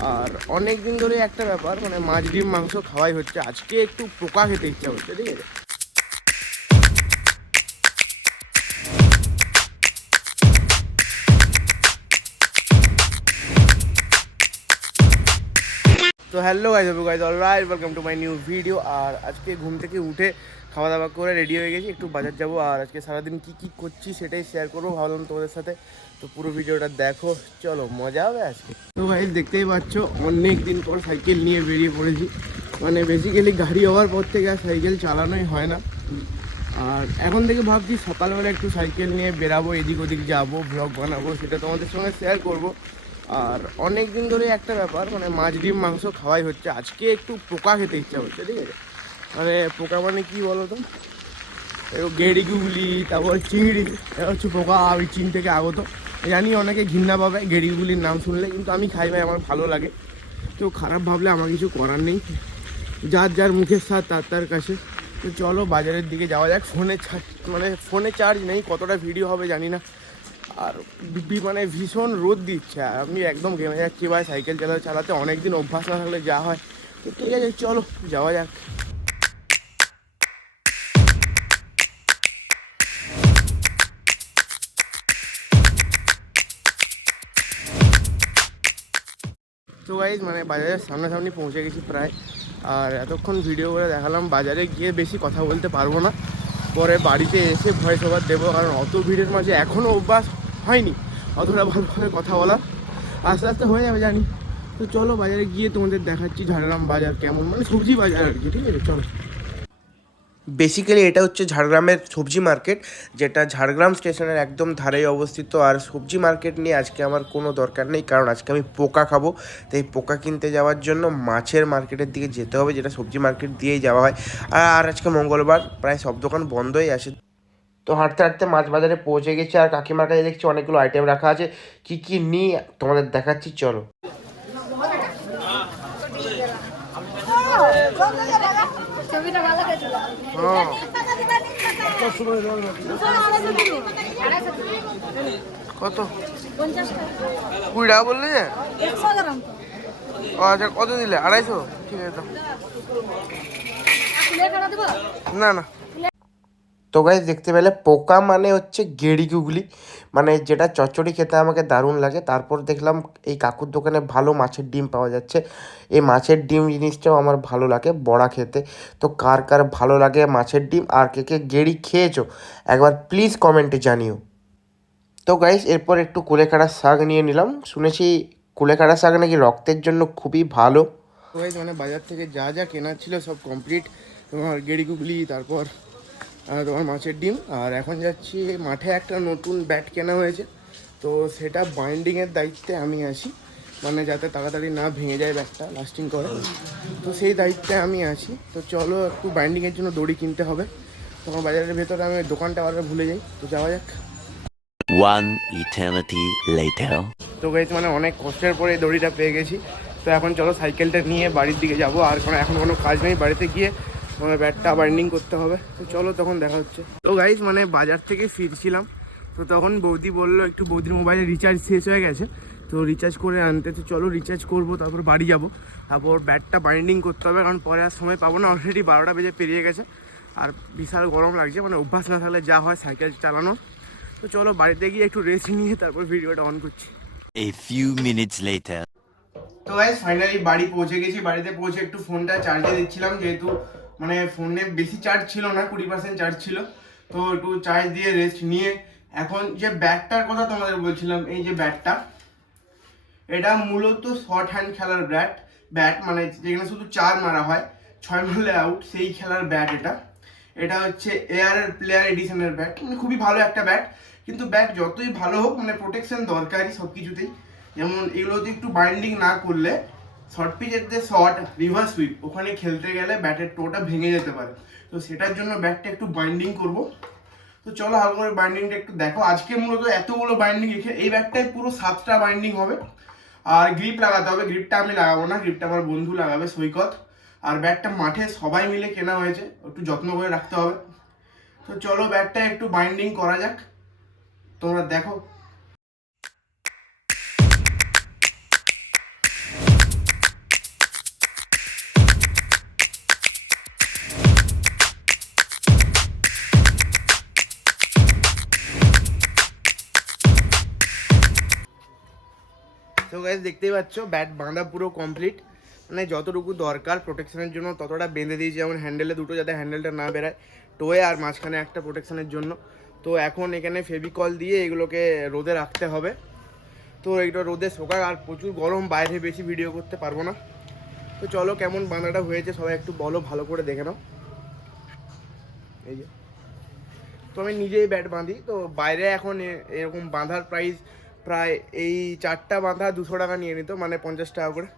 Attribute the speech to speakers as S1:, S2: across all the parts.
S1: আর অনেক দিন ধরে একটা ব্যাপার মানে মাছ ডিম, মাংস খাওয়াই হচ্ছে। আজকে একটু পোকা খেতে ইচ্ছা হচ্ছে ঠিক আছে? তো হ্যালো গাইজ হবু guys all right welcome to my new video আর আজকে ঘুম থেকে উঠে খাওয়া দাওয়া করে রেডি হয়ে গেছি, একটু বাজার যাব। আর আজকে সারাদিন কী কী করছি সেটাই শেয়ার করব ভাবলাম তোমাদের সাথে। তো পুরো ভিডিওটা দেখো, চলো মজা হবে আজকে। তো গাইজ দেখতেই পাচ্ছ, অনেক দিন পর সাইকেল নিয়ে বেরিয়ে পড়েছি। মানে বেসিক্যালি গাড়ি হওয়ার পর থেকে আর সাইকেল চালানোই হয় না। আর এখন থেকে ভাবছি সকালবেলা একটু সাইকেল নিয়ে বেরাবো, এদিক ওদিক যাব ব্লগ বানাবো, সেটা তোমাদের সঙ্গে শেয়ার করব। আর অনেক দিন ধরে একটা ব্যাপার মানে মাছ ডিম, মাংস খাওয়াই হচ্ছে। আজকে একটু পোকা খেতে ইচ্ছা হচ্ছে ঠিক আছে? মানে পোকা মানে কি বলো তো এরকম গেড়ি গুগলি তারপর চিংড়ি হচ্ছে পোকা ওই চীন থেকে আগত। জানি অনেকে ঘৃণা পাবে গেড়িগুলির নাম শুনলে, কিন্তু আমি খাই ভাই, আমার ভালো লাগে। কেউ খারাপ ভাবলে আমার কিছু করার নেই। যার যার মুখের স্বাদ, তার তার কাছে। তো চলো বাজারের দিকে যাওয়া যাক। ফোনে মানে ফোনে চার্জ নেই, কতটা ভিডিও হবে জানি না। আর মানে ভীষণ রোদ দিচ্ছে। আর আমি একদম ঘেমে যাচ্ছি ভাই, সাইকেল চালাতে চালাতে অনেক দিন অভ্যাস না থাকলে যা হয়। তো ঠিক আছে, চলো, যাওয়া যাক। তো গাইজ মানে বাজারের সামনাসামনি পৌঁছে গেছি প্রায়। আর এতক্ষণ ভিডিও করে দেখালাম, বাজারে গিয়ে বেশি কথা বলতে পারব না। পরে বাড়িতে এসে ভয়েস ওভার দেবো, কারণ অত ভিড়ের মাঝে এখনও অভ্যাস হয়নি। অতটা ভালোভাবে কথা বলা। আস্তে আস্তে হয়ে যাবে, জানি। তো চলো বাজারে গিয়ে তোমাদের দেখাচ্ছি ঝাড়গ্রাম বাজার কেমন মানে সবজি বাজার আর কি, ঠিক আছে? চলো। বেসিক্যালি এটা হচ্ছে ঝাড়গ্রামের সবজি মার্কেট যেটা ঝাড়গ্রাম স্টেশনের একদম ধারেই অবস্থিত। আর সবজি মার্কেট নিয়ে আজকে আমার কোনো দরকার নেই, কারণ আজকে আমি পোকা খাব। তাই পোকা কিনতে যাওয়ার জন্য মাছের মার্কেটের দিকে যেতে হবে, যেটা সবজি মার্কেট দিয়েই যাওয়া হয়। আর আজকে মঙ্গলবার, প্রায় সব দোকান বন্ধই আসে তো হাঁটতে হাঁটতে মাছ বাজারে পৌঁছে গেছি, আর কাকিমার কাছে দেখছি অনেকগুলো আইটেম রাখা আছে। কি কি নিই, তোমাদের দেখাচ্ছি, চলো
S2: ছবিটা ভালো হয়েছিল
S1: হ্যাঁ কত কুড়ি টাকা বললে যে?
S2: একশো গ্রাম। তো
S1: ও আচ্ছা কত দিলে? আড়াইশো? ঠিক আছে না না। তো গাইজ দেখতে পেলে পোকা মানে হচ্ছে গেড়ি গুগলি। মানে যেটা চচ্চড়ি খেতে আমাকে দারুণ লাগে। তারপর দেখলাম এই কাকুর দোকানে ভালো মাছের ডিম পাওয়া যাচ্ছে। এই মাছের ডিম জিনিসটাও আমার ভালো লাগে বড়া খেতে। তো কার কার ভালো লাগে মাছের ডিম আর কে কে গেড়ি খেয়েছো, একবার প্লিজ কমেন্টে জানিও। তো গাইস এরপর একটু কুলেখাড়া শাক নিয়ে নিলাম। শুনেছি কুলেখাড়া শাক নাকি রক্তের জন্য খুবই ভালো। মানে বাজার থেকে যা যা কেনার ছিল সব কমপ্লিট তোমার গেড়ি গুগলি, তারপর তোমার মাছের ডিম। আর এখন যাচ্ছি মাঠে একটা নতুন ব্যাট কেনা হয়েছে। তো সেটা বাইন্ডিংয়ের দায়িত্বে আমি আছি। মানে যাতে তাড়াতাড়ি না ভেঙে যায় ব্যাটটা লাস্টিং করে। তো সেই দায়িত্বে আমি আছি। তো চলো একটু বাইন্ডিংয়ের জন্য দড়ি কিনতে হবে। তোমার বাজারের ভেতরে আমি দোকানটা আবার ভুলে যাই। তো যাওয়া যাক।
S3: One eternity later.
S1: তো গাইজ মানে অনেক কষ্টের পরে এই দড়িটা পেয়ে গেছি। তো এখন চলো সাইকেলটা নিয়ে বাড়ির দিকে যাব। আর কোনো এখন কোনো কাজ নেই বাড়িতে গিয়ে। তোমার ব্যাটটা বাইন্ডিং করতে হবে। তো চলো তখন দেখা হচ্ছে। তো গাইজ মানে বাজার থেকে ফিরছিলাম। তো তখন বৌদি বলল একটু বৌদির মোবাইলে রিচার্জ শেষ হয়ে গেছে। তো রিচার্জ করে আনতে তো চলো রিচার্জ করব তারপর বাড়ি যাব। তারপর ব্যাটটা বাইন্ডিং করতে হবে কারণ পরে আর সময় পাবো না। অলরেডি বারোটা বেজে পেরিয়ে গেছে। আর বিশাল গরম লাগছে মানে অভ্যাস না থাকলে যা হয় সাইকেল চালানো। তো চলো বাড়িতে গিয়ে একটু রেস্ট নিয়ে তারপর ভিডিওটা অন করছি।
S3: A few minutes later.
S1: তো গাইজ ফাইনালি বাড়ি পৌঁছে গেছি। বাড়িতে পৌঁছে একটু ফোনটা চার্জে দিচ্ছিলাম যেহেতু মানে ফোনে বেশি চার্জ ছিল না, কুড়ি পার্সেন্ট চার্জ ছিল। তো একটু চার্জ দিয়ে রেস্ট নিয়ে, এখন যে ব্যাটটার কথা তোমাদের বলছিলাম, এই যে ব্যাটটা, এটা মূলত শর্ট হ্যান্ড খেলার ব্যাট। ব্যাট মানে যেখানে শুধু চার মারা হয়, ছয় মারলে আউট সেই খেলার ব্যাট এটা। এটা হচ্ছে এয়ারের প্লেয়ার এডিশনের ব্যাট। মানে খুবই ভালো একটা ব্যাট। কিন্তু ব্যাট যতই ভালো হোক মানে প্রোটেকশন দরকারই সব কিছুতেই যেমন এগুলোতে একটু বাইন্ডিং না করলে শর্ট পিচের যে শর্ট রিভার্স সুইপ ওখানে খেলতে গেলে ব্যাটের টোটা ভেঙে যেতে পারে। তো সেটার জন্য ব্যাটটা একটু বাইন্ডিং করব। তো চলো হালকা করে বাইন্ডিংটা একটু দেখো। আজকে মূলত এতগুলো বাইন্ডিং রেখে, এই ব্যাটটায় পুরো সাতটা বাইন্ডিং হবে। আর গ্রিপ লাগাতে হবে। গ্রিপটা আমি লাগাবো না। গ্রিপটা আমার বন্ধু লাগাবে সৈকত। আর ব্যাটটা মাঠে সবাই মিলে কেনা হয়েছে। একটু যত্ন করে রাখতে হবে। তো চলো ব্যাটটা একটু বাইন্ডিং করা যাক। তোমরা দেখো গাইজ দেখতেই পাচ্ছ ব্যাট বাঁধা পুরো কমপ্লিট মানে যতটুকু দরকার প্রোটেকশনের জন্য, ততটা বেঁধে দিয়েছি। যেমন হ্যান্ডেলে দুটো, যাতে হ্যান্ডেলটা না বেরায়। টোয়ে আর মাঝখানে একটা প্রোটেকশনের জন্য। তো এখন এখানে ফেভিকল দিয়ে এগুলোকে রোদে রাখতে হবে। তো এইটা রোদে শোকাক, আর প্রচুর গরম, বাইরে বেশি ভিডিও করতে পারব না। তো চলো কেমন বাঁধাটা হয়েছে, সবাই একটু বলো, ভালো করে দেখে নাও। এই যে। তো আমি নিজেই ব্যাট বাঁধি। তো বাইরে এখন এরকম বাঁধার প্রাইস প্রায় এই চারটা বাঁধা দুশো টাকা নিয়ে নিত মানে পঞ্চাশ টাকা করে।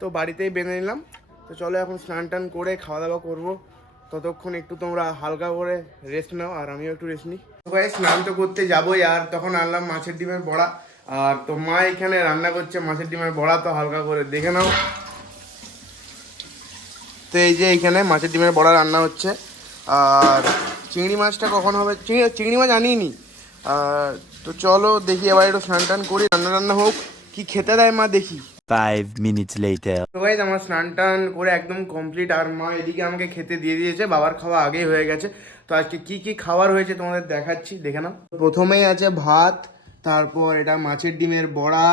S1: তো বাড়িতেই বেঁধে নিলাম। তো চলো এখন স্নান টান করে খাওয়া দাওয়া করব। ততক্ষণ একটু তোমরা হালকা করে রেস্ট নাও, আর আমিও একটু রেস্ট নিই। ভাই স্নান তো করতে যাবোই, আর তখন আনলাম মাছের ডিমের বড়া। আর তো মা এখানে রান্না করছে মাছের ডিমের বড়া, তো হালকা করে দেখে নাও। তো এই যে এইখানে মাছের ডিমের বড়া রান্না হচ্ছে। আর চিংড়ি মাছটা কখন হবে? চিংড়ি চিংড়ি মাছ আনিনি আর তো চলো দেখি এবার একটু স্নান টান করি রান্না রান্না হোক। কি খেতে দেয় মা দেখি।
S3: Five minutes later.
S1: তো গাইজ আমার স্নান টান করে একদম কমপ্লিট আর মা এদিকে আমাকে খেতে দিয়ে দিয়েছে বাবার খাওয়া আগেই হয়ে গেছে। তো আজকে কি কি খাবার হয়েছে তোমাদের দেখাচ্ছি দেখে নাও। প্রথমেই আছে ভাত তারপর এটা মাছের ডিমের বড়া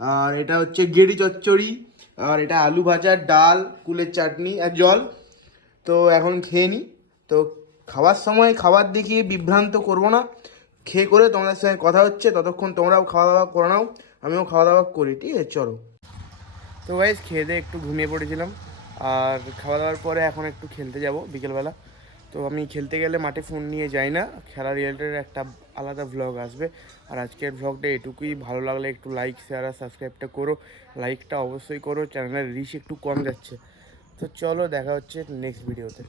S1: আর এটা হচ্ছে গেড়ি চচ্চড়ি আর এটা আলু ভাজা ডাল কুলের চাটনি আর জল। তো এখন খেয়ে নিই তো খাওয়ার সময় খাবার দেখিয়ে বিভ্রান্ত করব না। খেয়ে করে তোমাদের সঙ্গে কথা হচ্ছে, ততক্ষণ তোমরাও খাওয়া দাওয়া করে নাও, আমিও খাওয়া দাওয়া করি, ঠিক আছে? চলো। তো গাইজ খেয়ে দিয়ে একটু ঘুমিয়ে পড়েছিলাম, আর খাওয়া দাওয়ার পরে এখন একটু খেলতে যাব বিকেলবেলা। তো আমি খেলতে গেলে মাঠে ফোন নিয়ে যাই না, খেলা রিলেটেড একটা আলাদা ভ্লগ আসবে। আর আজকের ভ্লগটা এটুকুই, ভালো লাগলে একটু লাইক শেয়ার আর সাবস্ক্রাইবটা করো। লাইকটা অবশ্যই করো চ্যানেলের রিচ একটু কম যাচ্ছে। তো চলো, দেখা হচ্ছে নেক্সট ভিডিওতে